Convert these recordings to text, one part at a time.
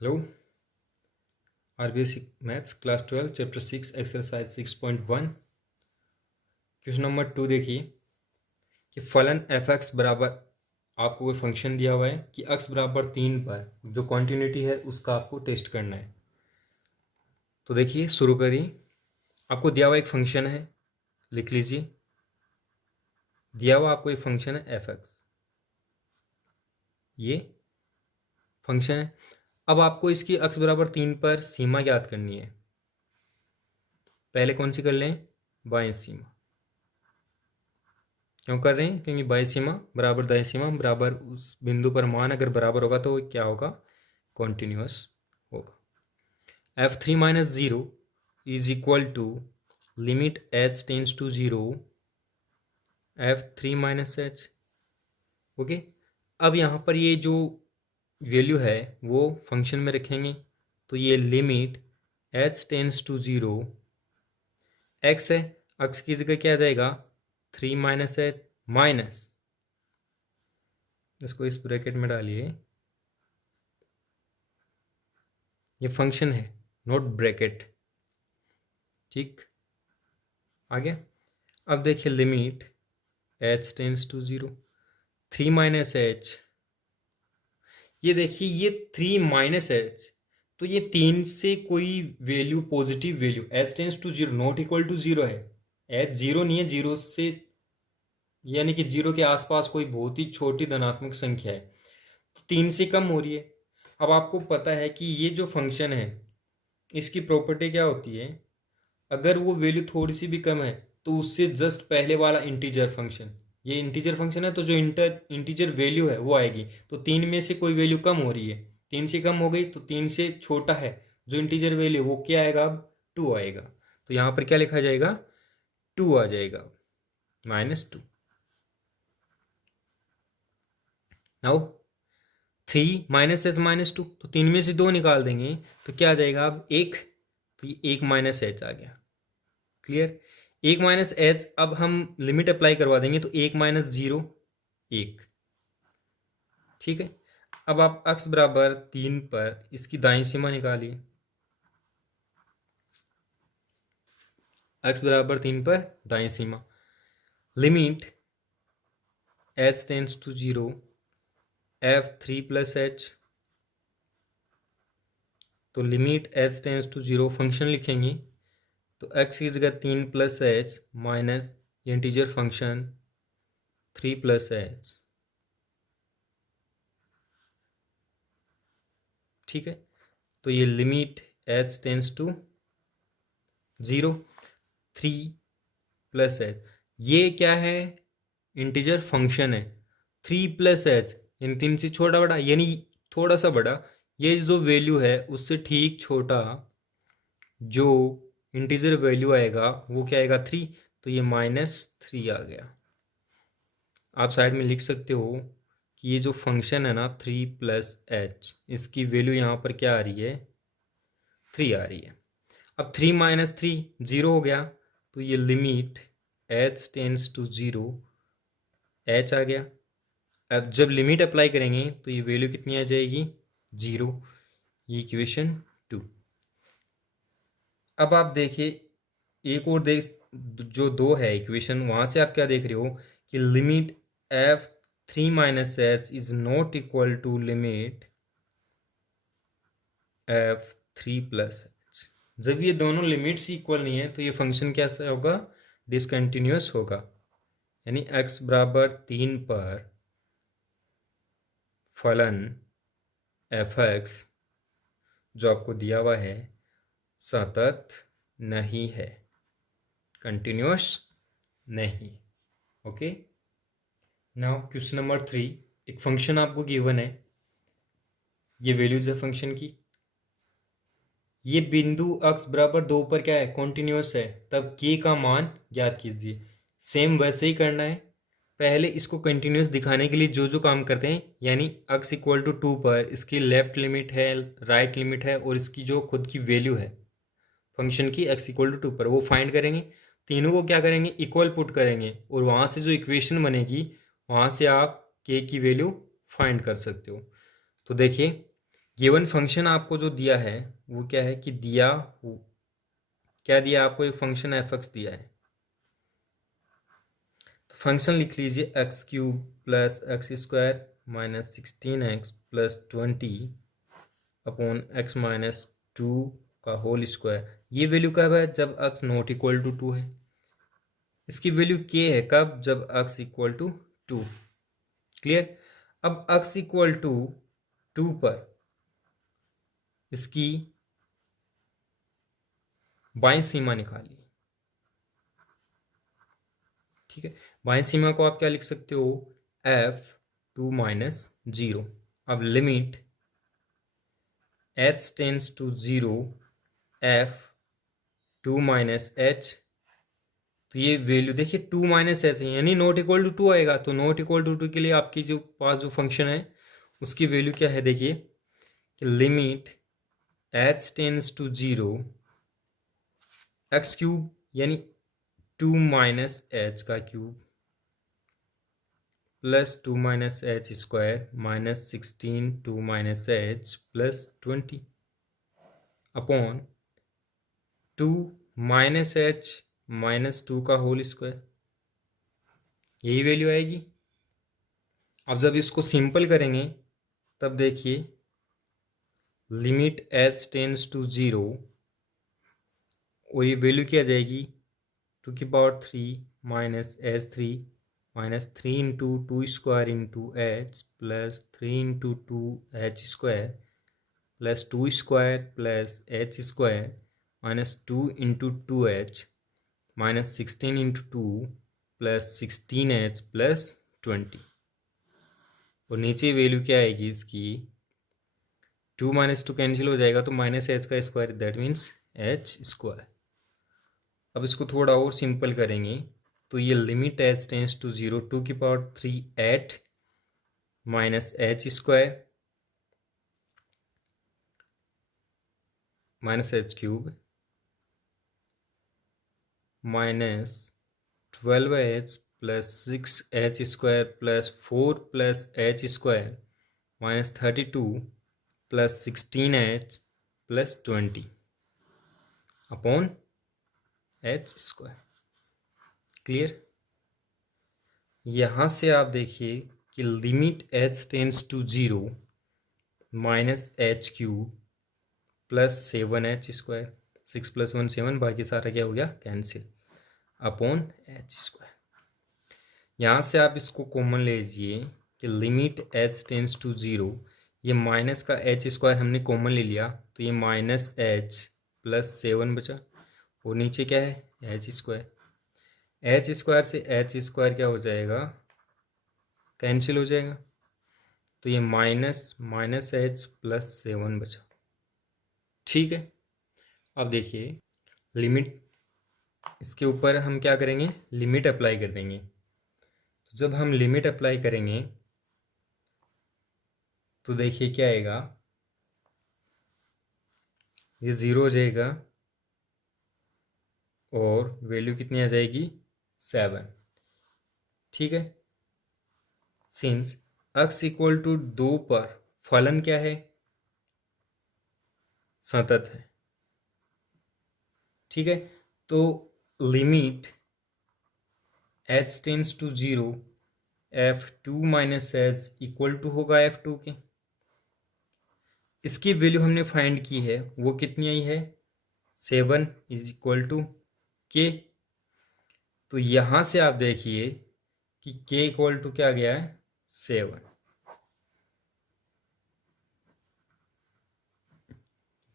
Hello. RBSC maths class 12 chapter 6 exercise 6.1 question number 2 देखिए कि फलन एफ एक्स बराबर आपको कोई फंक्शन दिया हुआ है कि x बराबर 3 पर जो कॉन्टिन्यूटी है उसका आपको टेस्ट करना है। तो देखिए शुरू करिए। आपको दिया हुआ एक फंक्शन है, लिख लीजिए। दिया हुआ आपको एक फंक्शन है एफ एक्स, ये फंक्शन है। अब आपको इसकी x बराबर 3 पर सीमा ज्ञात करनी है। पहले कौन सी कर लें? बाएं सीमा। क्यों कर रहे हैं? क्योंकि बाएं सीमा बराबर दाएं सीमा बराबर उस बिंदु पर मान अगर बराबर होगा तो क्या होगा? कॉन्टिन्यूअस होगा। F three minus zero is equal to limit h tends to zero f three minus h. Okay, अब यहाँ पर ये जो वैल्यू है वो फंक्शन में रखेंगे तो ये limit h tends to zero x है, एक्स की जगह क्या आ जाएगा? 3 माइनस एच माइनस, इसको इस ब्रैकेट में डालिए, ये फंक्शन है नोट ब्रैकेट। ठीक, आगे अब देखिए limit h tends to zero 3 minus h, ये देखिए ये 3 माइनस एच, तो ये 3 से कोई value positive value h tends to zero not equal to zero है। एच जीरो नहीं है, जीरो से यानी कि जीरो के आसपास कोई बहुत ही छोटी धनात्मक संख्या है, तो 3 से कम हो रही है। अब आपको पता है कि ये जो फंक्शन है इसकी प्रॉपर्टी क्या होती है? अगर वो वैल्यू थोड़ी सी भी कम है तो उससे जस्ट पहले वाला इंटीजर फंक्शन, ये इंटीजर फंक्शन है तो जो इंटीजर वैल्यू है वो आएगी। तो 3 में से कोई वैल्यू कम हो रही है, 3 से कम हो गई तो 3 से छोटा है जो इंटीजर वैल्यू वो क्या आएगा? अब 2 आएगा। तो यहाँ पर क्या लिखा जाएगा? 2 आ जाएगा, -2। नाउ 3 माइनस एच -2, तो 3 में से 2 निकाल देंगे तो क्या आ जाएगा? अब 1, तो ये 1 माइनस एच आ गया। क्लियर? 1 माइनस एच, अब हम लिमिट अप्लाई करवा देंगे तो 1 माइनस जीरो 1। ठीक है, अब आप x बराबर 3 पर इसकी दाईं सीमा निकालिए। x बराबर 3 पर दाईं सीमा limit h tends to zero F three plus H, तो limit h tends to zero function लिखेंगे तो x की जगह 3 plus H minus integer function 3 plus H. ठीक है, तो ये limit h tends to zero 3 plus H, ये क्या है? इंटीजर फंक्शन है। 3 प्लस एच यानी 3 से छोटा बड़ा, यानी थोड़ा सा बड़ा, ये जो वैल्यू है उससे ठीक छोटा जो इंटीजर वैल्यू आएगा वो क्या आएगा? 3, तो ये -3 आ गया। आप साइड में लिख सकते हो कि ये जो फंक्शन है ना 3 प्लस एच, इसकी वैल्यू यहाँ पर क्या आ रही है? 3 आ रही है। अब 3 माइनस 3 जीरो हो गया, तो ये limit h tends to zero h आ गया। अब जब लिमिट अप्लाई करेंगे तो ये वैल्यू कितनी आ जाएगी? 0। ये इक्वेशन 2। अब आप देखिए एक और देख, जो 2 है इक्वेशन, वहाँ से आप क्या देख रहे हो कि limit f three minus h is not equal to limit f three plus h. जब ये दोनों लिमिट्स इक्वल नहीं है तो ये फंक्शन कैसा होगा? डिसकंटिन्यूअस होगा। यानी x बराबर 3 पर फलन एफ एक्स जो आपको दिया हुआ है सतत नहीं है, कंटिन्यूअस नहीं। ओके, नाउ क्वेश्चन नंबर 3, एक फंक्शन आपको गिवन है, ये वैल्यूज है फंक्शन की, ये बिंदु x बराबर 2 पर क्या है? कॉन्टिन्यूअस है, तब k का मान ज्ञात कीजिए। सेम वैसे ही करना है। पहले इसको कंटिन्यूअस दिखाने के लिए जो जो काम करते हैं, यानी x इक्वल टू 2 पर इसकी लेफ्ट लिमिट है, राइट लिमिट है, और इसकी जो खुद की वैल्यू है फंक्शन की x इक्वल टू 2 पर वो फाइंड करेंगे। तीनों को क्या करेंगे? इक्वल पुट करेंगे, और वहाँ से जो इक्वेशन बनेगी वहाँ से आप k की वैल्यू फाइंड कर सकते हो। तो देखिए गिवन फंक्शन आपको जो दिया है वो क्या है कि क्या दिया आपको, एक फंक्शन एफ एक्स दिया है। तो फंक्शन लिख लीजिए x cube plus x square minus 16x plus 20 upon x minus 2 का होल स्क्वायर। ये वैल्यू कब है, जब एक्स नॉट इक्वल टू 2 है। इसकी वैल्यू के है कब, जब एक्स इक्वल टू 2। क्लियर। अब एक्स इक्वल टू 2 पर इसकी बाईं सीमा निकालिए। ठीक है, बाईं सीमा को आप क्या लिख सकते हो, एफ 2 माइनस 0। अब limit h tends to 0 f 2 minus h. तो ये वैल्यू देखिए 2 माइनस एच है, यानी नॉट इक्वल टू 2 आएगा। तो नॉट इक्वल टू 2 के लिए आपकी जो पास जो फंक्शन है उसकी वैल्यू क्या है, देखिए कि limit h tends to 0 x cube यानी 2 माइनस एच का cube plus 2 minus h square minus 16 2 minus h plus 20 upon 2 minus h minus 2 का होल स्क्वायर। यही वैल्यू आएगी। अब जब इसको सिंपल करेंगे तब देखिए लिमिट एच टेंस टू 0 और ये वैल्यू क्या जाएगी, 2 की power 3 minus H 3 minus 3 into 2 square into H plus 3 into 2 H square plus 2 square plus h square minus 2 into 2 H minus 16 into 2 plus 16 H plus 20। और नीचे वैल्यू क्या आएगी इसकी, 2 माइनस 2 कैंसिल हो जाएगा तो माइनस एच का square, that means H square. अब इसको थोड़ा और सिंपल करेंगे तो ये लिमिट एच टेंस टू 0 2 की power 3 8 minus h square minus h cube minus 12h plus 6h square plus 4 plus h square minus 32 plus 16h plus 20 upon h square. Clear. यहाँ से आप देखिए कि limit h tends to 0 minus h cube plus 7h square, 6 plus 1 7, बाकी सारा क्या हो गया, कैंसिल, अपॉन एच स्क्वायर। यहाँ से आप इसको कॉमन ले लीजिए कि लिमिट एच टेंस टू 0, ये माइनस का एच स्क्वायर हमने कॉमन ले लिया तो ये माइनस एच प्लस 7 बचा और नीचे क्या है, एच स्क्वायर। एच स्क्वायर से एच स्क्वायर क्या हो जाएगा, कैंसिल हो जाएगा। तो ये माइनस माइनस एच प्लस 7 बचा। ठीक है। अब देखिए लिमिट, इसके ऊपर हम क्या करेंगे, लिमिट अप्लाई कर देंगे। तो जब हम लिमिट अप्लाई करेंगे तो देखिए क्या आएगा, ये 0 हो जाएगा और वैल्यू कितनी आ जाएगी, 7। ठीक है। सिंस x इक्वल टू 2 पर फलन क्या है, सतत है। ठीक है। तो limit h tends to 0 f2 minus h equal to होगा f2 के। इसकी वैल्यू हमने फाइंड की है, वो कितनी आई है, 7 इज इक्वल टू के। तो यहां से आप देखिए कि k इक्वल टू क्या गया है, 7।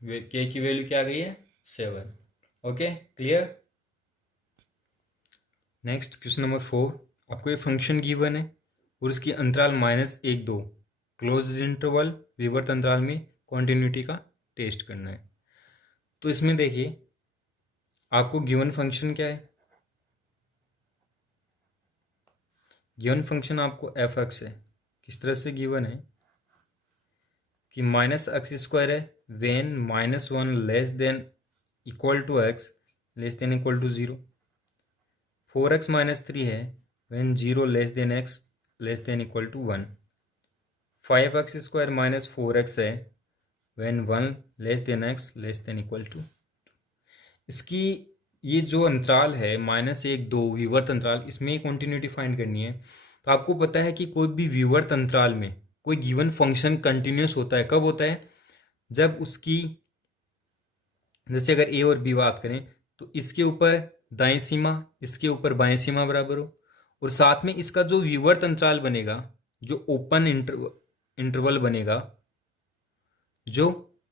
k की वैल्यू क्या गई है, 7। Okay, clear. Next question number 4। आपको ये फंक्शन गिवन है और इसकी अंतराल -1 2 क्लोज्ड इंटरवल विवर्त अंतराल में कॉन्टिन्यूटी का टेस्ट करना है। तो इसमें देखिए आपको गिवन फंक्शन क्या है, गिवन फंक्शन आपको एफ एक्स है। किस तरह से गिवन है कि माइनस एक्स स्क्वायर है when -1 less than equal to x less than equal to 0। 4x minus 3 है when 0 less than x less than equal to 1। 5x square minus 4x है when 1 less than x less than equal to. इसकी ये जो अंतराल है -1 2 विवर्त अंतराल, इसमें कंटिन्यूटी फाइंड करनी है। तो आपको पता है कि कोई भी विवर्त अंतराल में कोई गिवन फंक्शन कंटिन्यूस होता है। कब होता है? जब उसकी, जैसे अगर ए और बी बात करें तो इसके ऊपर दाएं सीमा, इसके ऊपर बाएं सीमा बराबर हो, और साथ में इसका जो विवर्त अंतराल बनेगा, जो ओपन इंटरवल बनेगा, जो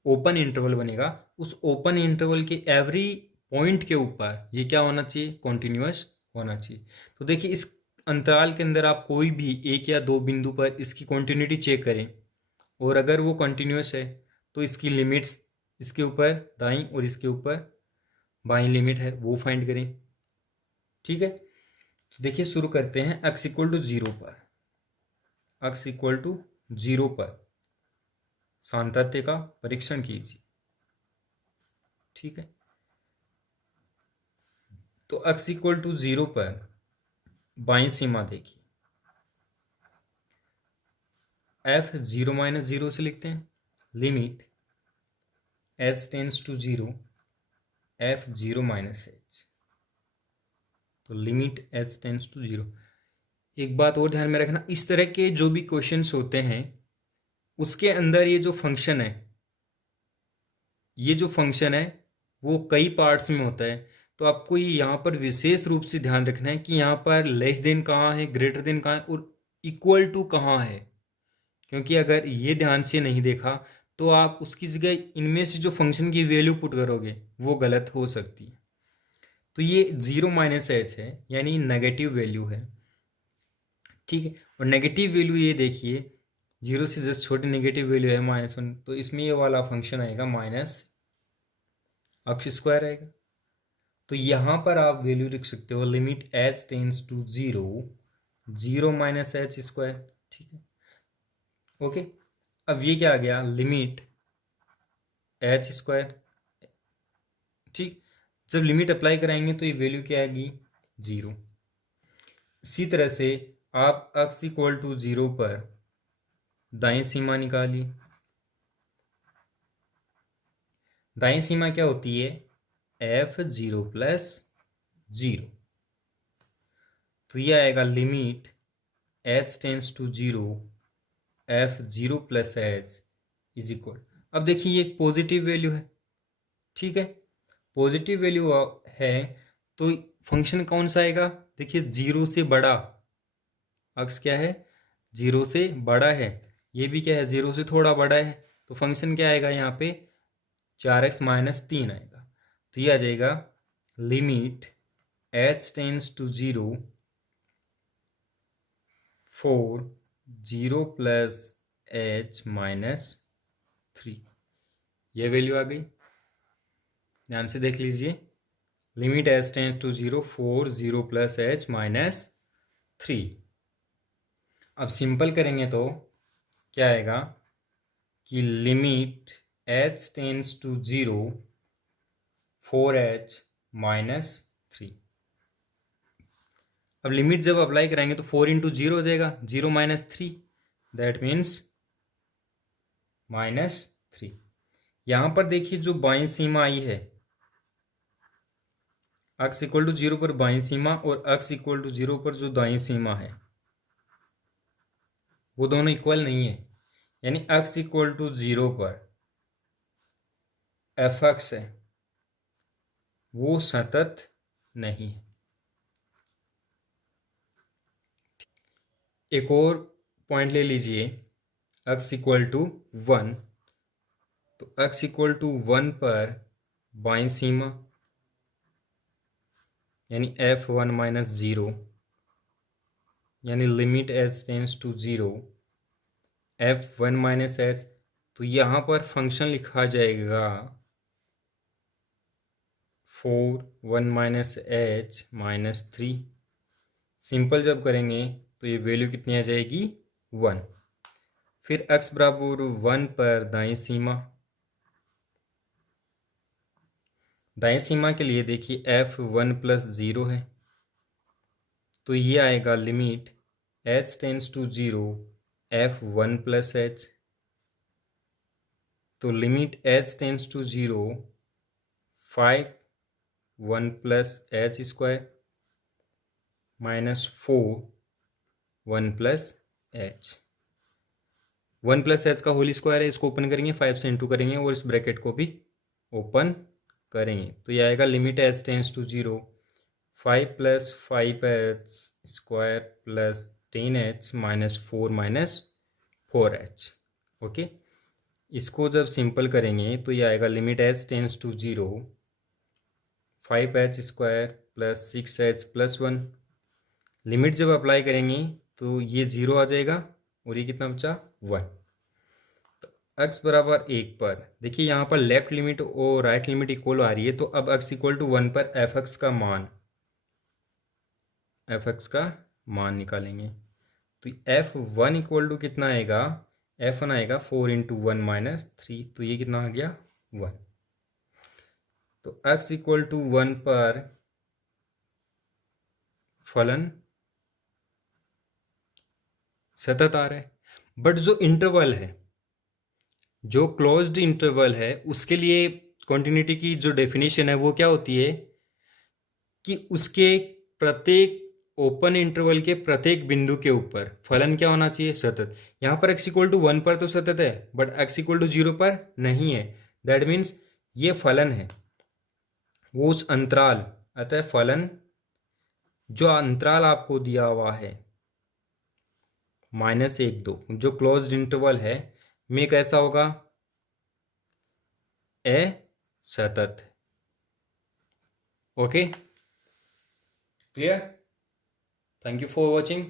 ओपन इंटरवल बनेगा, उस ओपन इंटरवल के एवरी पॉइंट के ऊपर ये क्या होना चाहिए? कॉन्टिन्यूस होना चाहिए। तो देखिए इस अंतराल के अंदर आप कोई भी एक या दो बिंदु पर इसकी कॉन्टिन्यूटी चेक करें, और अगर वो कॉन्टिन्यूस है तो इसकी लिमिट्स इसके ऊपर दाईं और इसके ऊपर बाईं लिमिट है वो फाइंड करें। ठीक है, तो देखिए शुरू करते हैं x इक्वल टू 0 पर। x इक्वल टू 0 पर सातत्य का परीक्षण कीजिए। ठीक है, तो x इक्वल टू 0 पर बाईं सीमा देखिए, f 0 माइनस 0 से लिखते हैं, limit h tends to 0 f 0 minus h, तो लिमिट h टेंस टू 0। एक बात और ध्यान में रखना, इस तरह के जो भी क्वेश्चंस होते हैं उसके अंदर ये जो फंक्शन है, ये जो फंक्शन है वो कई पार्ट्स में होता है। तो आपको ये यहाँ पर विशेष रूप से ध्यान रखना है कि यहाँ पर लेस देन कहाँ है, ग्रेटर देन कहाँ है और इक्वल टू कहाँ है। क्योंकि अगर ये ध्यान से नहीं देखा तो आप उसकी जगह इनमें से जो फंक्शन की वैल्यू पुट करोगे वो गलत हो सकती है। तो ये 0 माइनस एच है, यानी नेगेटिव वैल्यू है। ठीक है, और नेगेटिव वैल्यू ये देखिए 0 से जस्ट छोटी नेगेटिव वैल्यू है -1, तो इसमें ये वाला फंक्शन आएगा माइनस अक्ष स्क्वायर आएगा। तो यहाँ पर आप वैल्यू लिख सकते हो limit h tends to 0 0 minus h square. ठीक है, ओके। अब ये क्या आ गया? Limit h square. ठीक, जब लिमिट अप्लाई कराएंगे तो ये वैल्यू क्या आएगी? 0। इसी तरह से आप x इक्वल टू 0 पर दाएं सीमा निकालिए। दाएं सीमा क्या होती है? f 0 plus 0। तो ये आएगा limit h tends to 0 f 0 plus h is equal. अब देखिए ये एक पॉजिटिव वैल्यू है। ठीक है, पॉजिटिव वैल्यू है तो फंक्शन कौन सा आएगा? देखिए 0 से बड़ा अक्स क्या है? 0 से बड़ा है। ये भी क्या है? 0 से थोड़ा बड़ा है। तो फंक्शन क्या आएगा यहाँ पे? 4x माइनस 3 आएगा। तो ये आ जाएगा limit h tends to 0 4 0 plus h minus 3। ये वैल्यू आ गई, ध्यान से देख लीजिए। Limit h tends to 0 4 0 plus h minus 3। अब सिंपल करेंगे तो क्या आएगा कि limit h tends to 0 4h minus 3। अब लिमिट जब अप्लाई कराएंगे तो 4 इंटू 0 हो जाएगा, 0 माइनस 3, दैट मीन्स -3। यहाँ पर देखिए जो बाईं सीमा आई है, x इक्वल टू 0 पर बाईं सीमा और x इक्वल टू 0 पर जो दाईं सीमा है वो दोनों इक्वल नहीं है। यानी x इक्वल टू 0 पर f(x) है वो सतत नहीं है। एक और पॉइंट ले लीजिए, x इक्वल टू 1, तो x इक्वल टू 1 पर बाईं सीमा यानी f(1 माइनस 0) यानी limit h tends to 0 f(1 minus h), तो यहाँ पर फंक्शन लिखा जाएगा 4 1 माइनस h माइनस 3। सिंपल जब करेंगे तो ये वैल्यू कितनी आ जाएगी? 1। फिर x बराबर 1 पर दाईं सीमा, दाएं सीमा के लिए देखिए f(1 प्लस 0) है, तो ये आएगा limit h tends to 0 f(1 plus h। तो limit h tends to 0 5 1 plus h square minus 4 1 plus h, 1 plus h का होल स्क्वायर है, इसको ओपन करेंगे 5 से इंटू करेंगे और इस ब्रैकेट को भी ओपन करेंगे, तो ये आएगा limit h tends to 0 5 plus 5 h square plus 10 h minus 4 h. Okay, इसको जब सिंपल करेंगे तो ये आएगा limit h tends to 0 5 h square plus 6 h plus 1। Limit जब अप्लाई करेंगे तो ये 0 आ जाएगा और ये कितना बचा 1। तो x बराबर 1 पर देखिए यहाँ पर लेफ्ट लिमिट और राइट लिमिट इक्वल आ रही है, तो अब x इक्वल टू 1 पर f(x) का मान निकालेंगे। तो f(1) इक्वल टू कितना आएगा, f(1) आएगा 4 इंटू 1 माइनस 3, तो ये कितना आ गया 1। तो x इक्वल टू 1 पर फलन सतत आ रहा है, बट जो इंटरवल है, जो क्लोज्ड इंटरवल है, उसके लिए कॉन्टिन्यूटी की जो डेफिनेशन है वो क्या होती है कि उसके प्रत्येक ओपन इंटरवल के प्रत्येक बिंदु के ऊपर फलन क्या होना चाहिए, सतत। यहाँ पर x इक्वल टू 1 पर तो सतत है, बट x इक्वल टू 0 पर नहीं है। दैट मीन्स ये फलन है वो उस अंतराल, अतः फलन जो अंतराल आपको दिया हुआ है -1 2 जो क्लोज्ड इंटरवल है में कैसा होगा, असतत। Okay, clear? Thank you for watching.